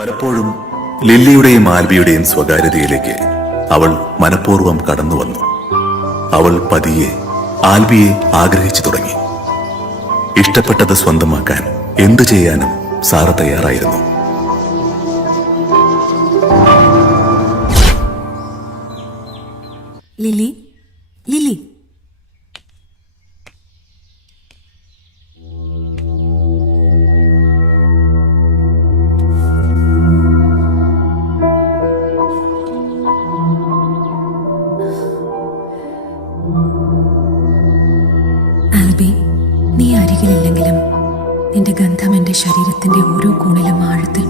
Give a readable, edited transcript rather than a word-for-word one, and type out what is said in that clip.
പലപ്പോഴും ലില്ലിയുടെയും ആൽബിയുടെയും സ്വകാര്യതയിലേക്ക് അവൾ മനഃപൂർവ്വം കടന്നു വന്നു. അവൾ പതിയെ ആൽബിയെ ആഗ്രഹിച്ചു തുടങ്ങി. ഇഷ്ടപ്പെട്ടത് സ്വന്തമാക്കാൻ എന്തു ചെയ്യാനും സാറ തയ്യാറായിരുന്നു. ലില്ലി, ലില്ലി, ആൽബി, നീ അരികിലില്ലെങ്കിലും നിന്റെ ഗന്ധം എന്റെ ശരീരത്തിന്റെ ഓരോ കോണിലും ആഴത്തിൽ